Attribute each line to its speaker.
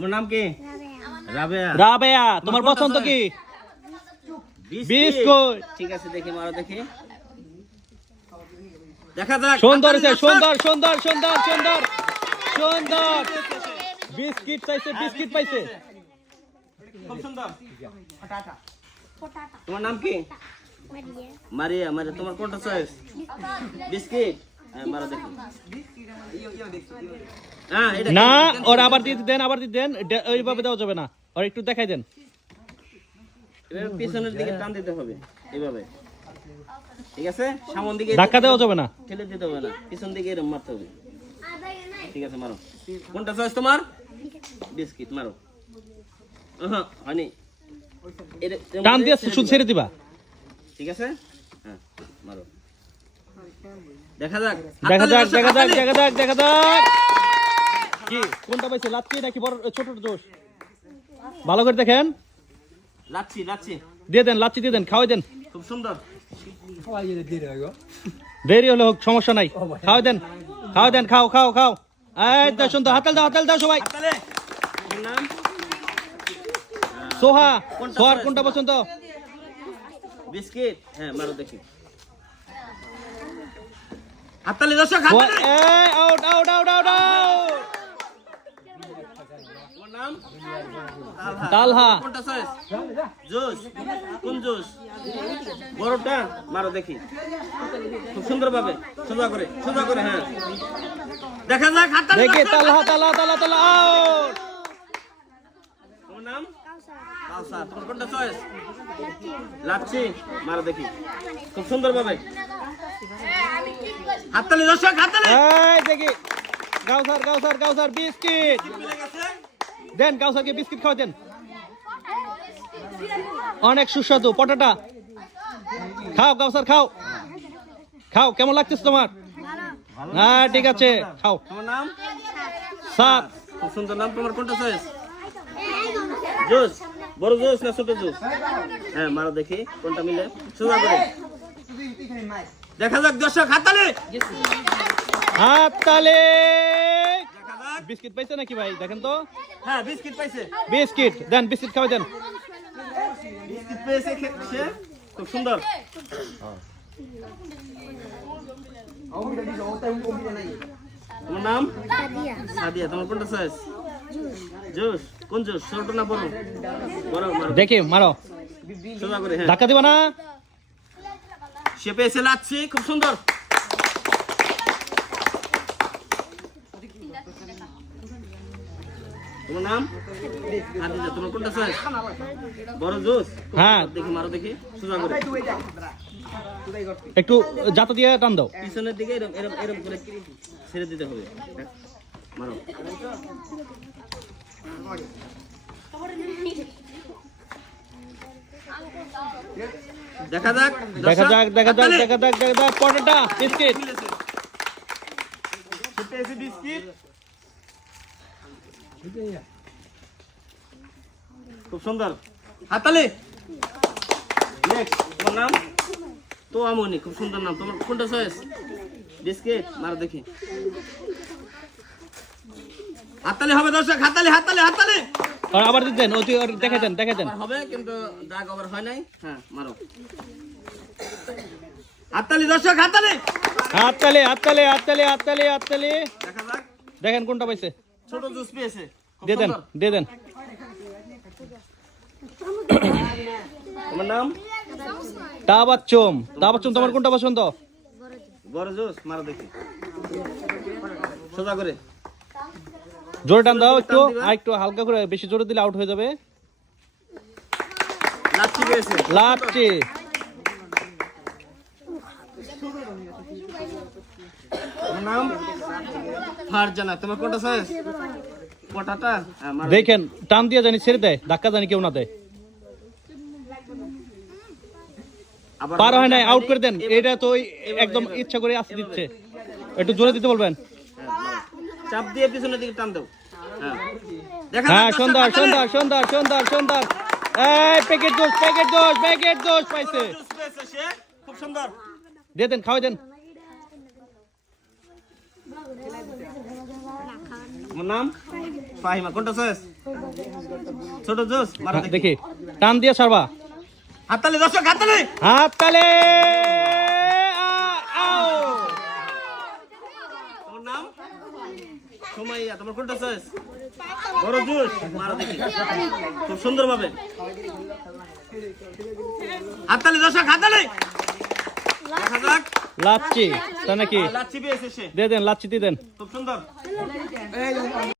Speaker 1: তোমার নাম কি? রাবেয়া।
Speaker 2: রাবেয়া। তোমার পছন্দ কি?
Speaker 1: বিস্কিট। ঠিক আছে দেখি মারো দেখি। দেখা যাক
Speaker 2: সুন্দর। সুন্দর সুন্দর সুন্দর সুন্দর সুন্দর। বিস্কিট চাইছে বিস্কিট পাইছে।
Speaker 1: খুব সুন্দর। তোমার নাম কি? মারিয়া। মারিয়া তোমার কোনটা চয়েস বিস্কিট।
Speaker 2: না ওর আবার। দিতে দেন আবার দিতে দেন। ওইভাবে দেওয়া যাবে না। ওর একটু দেখাই দেন।
Speaker 1: পিছনের দিকে টান দিতে হবে এইভাবে। ঠিক আছে? সামন দিকে
Speaker 2: ধাক্কা দেওয়া যাবে না।
Speaker 1: ঠেলে দিতে হবে না। পিছন দিকে এরকম মারতে হবে। ঠিক আছে মারো। কোনটা চয়েস তোমার? বিস্কিট মারো। হ্যাঁ হয়নি।
Speaker 2: টান দিয়ে শুধু। ছেড়ে দিবা।
Speaker 1: ঠিক আছে? হ্যাঁ মারো। দেখা যাক।
Speaker 2: দেখা যাক
Speaker 1: দর্শক,
Speaker 2: দেখা যাক দেখা যাক দেখা যাক। কি? কোনটা পাইছে? লাচ্ছি নাকি বড় ছোট জোশ ভালো করে দেখেন।
Speaker 1: লাচ্ছি লাচ্ছি।
Speaker 2: দিয়ে দেন লাচ্ছি দিয়ে দেন খাওয়াই দেন।
Speaker 1: খুব সুন্দর।
Speaker 2: দেরি হলে হোক সমস্যা নাই। খাওয়াই দেন খাওয়াই দেন খাও খাও খাও। এই তো সুন্দর হাতাল দাও হাতাল দাও সবাই। সোহা
Speaker 1: কোনটা
Speaker 2: সোহার কোনটা পছন্দ?
Speaker 1: বিস্কিট? হ্যাঁ মারো দেখি। হাততালি দর্শক
Speaker 2: out out out out out
Speaker 1: নাম?
Speaker 2: তালহা
Speaker 1: কোনটা চয়েস জুস। কোন জুস? বড়টা? মারো দেখি। খুব সুন্দর ভাবে সোজা করে সোজা করে হ্যাঁ। দেখা যাক হাততালি
Speaker 2: দেখি তালহা। তালহা তালহা তালহা আউট
Speaker 1: কাউসার তোমার কোনটা চয়েস লাচ্ছি। মারো দেখি। খুব সুন্দর ভাবে হাততালি দর্শক হাততালি।
Speaker 2: এই দেখি। গাউসার গাউসার গাউসার বিস্কিট। দেন গাউসারকে বিস্কিট খাওয়া দেন অনেক সুস্বাদু পটাটা। খাও গাউসার খাও। খাও কেমন লাগতেছে তোমার? হ্যাঁ ঠিক আছে খাও।
Speaker 1: তোমার নাম?
Speaker 2: সাত
Speaker 1: খুব সুন্দর নাম। তোমার কোনটা চয়েস জুস। বড় জুস না ছোট জুস? হ্যাঁ মারো দেখি কোনটা মিলে? সোজা করে। দেখা যাক দর্শক হাততালি
Speaker 2: হাত তালে।
Speaker 1: দেখা যাক।
Speaker 2: বিস্কিট পাইছে নাকি ভাই? দেখেন তো।
Speaker 1: হ্যাঁ বিস্কিট পাইছে।
Speaker 2: বিস্কিট। দেন বিস্কিট খাওয়াই দেন।
Speaker 1: বিস্কিট পেয়েছে সে? খুব সুন্দর। তোমার নাম? সাদিয়া। তোমার কোনটা চয়েস জুস কোন জুস? ছোট না বড়? বড় মারো
Speaker 2: দেখি মারো।
Speaker 1: সোজা করে হ্যাঁ
Speaker 2: ধাক্কা দিবা না?
Speaker 1: সে পেয়েছে লাচ্ছি খুব সুন্দর। তোমার নাম? হাদিজা তোমার কোনটা চয়েস বড় জুস?
Speaker 2: হ্যাঁ।
Speaker 1: দেখি মারো দেখি। সোজা করে।
Speaker 2: একটু জাতা দিয়ে টান দাও।
Speaker 1: পিছনের দিকে এরম এরম করে ছেড়ে দিতে হবে। মারো। দেখা যাক
Speaker 2: দেখা যাক দেখা যাক দেখা যাক দেখা যাক পটাটা বিস্কিট।
Speaker 1: খুব সুন্দর। হাততালি। নেক্সট তোমার নাম? তো আমনি খুব সুন্দর নাম। তোমার কোনটা চয়েস বিস্কিট মার দেখি। হাততালি হবে দর্শক হাততালি হাততালি হাততালি।
Speaker 2: আবার দেন ওটি ওর দেখাই দেন
Speaker 1: হবে কিন্তু দাগ ওভার হয় নাই। হ্যাঁ মারো। হাততালি দর্শক হাততালি। দেখা যাক।
Speaker 2: দেখেন কোনটা পাইছে।
Speaker 1: ছোট জুস পেয়েছে।
Speaker 2: দিয়ে দেন। দিয়ে দেন।
Speaker 1: তোমার নাম?
Speaker 2: তাবাচ্চুম তাবাচ্চুম তোমার কোনটা পছন্দ?
Speaker 1: বড় জুস। মারো দেখি। সোজা করে।
Speaker 2: জোরে টান দাও একটু আর একটু হালকা করে বেশি জোরে দিলে আউট হয়ে যাবে।
Speaker 1: লাচ্ছি পেয়েছে
Speaker 2: লাচ্ছি।
Speaker 1: নাম? ফারজানা। তোমার কোনটা সাইজ পটাটা
Speaker 2: দেখেন টান দিয়ে জানি ছেড়ে দেয় ধাক্কা জানি কেউ না দেয়। পার হয় নাই আউট করে দেন। এটা তো একদম ইচ্ছা করে আসতে দিচ্ছে। একটু জোরে দিতে বলবেন।
Speaker 1: চাপ দিয়ে পিছনের দিকে টান দাও। হ্যাঁ।
Speaker 2: সুন্দর সুন্দর সুন্দর সুন্দর সুন্দর এই প্যাকেট দোষ প্যাকেট দোষ প্যাকেট দোষ পাইছে।
Speaker 1: খুব সুন্দর।
Speaker 2: দিয়ে দেন খাওয়াই দেন।
Speaker 1: তোমার নাম ফাহিমা। কোনটা সাইজ ছোট জোস?
Speaker 2: হ্যাঁ, দেখি। টান দিয়ে সারবা।
Speaker 1: হাততালি দর্শক হাততালি!
Speaker 2: হাত তালে
Speaker 1: তোমার নাম সুমাইয়া তোমার কোনটা চয়েস বড় জুস? মারা দেখি। খুব সুন্দর ভাবে হাততালি দর্শক হাততালি! দেখা যাক।
Speaker 2: লাচ্ছি তা নাকি?
Speaker 1: লাচ্ছি পেয়েছে সে।
Speaker 2: দিয়ে দেন লাচ্ছি দিয়ে দেন।
Speaker 1: খুব সুন্দর।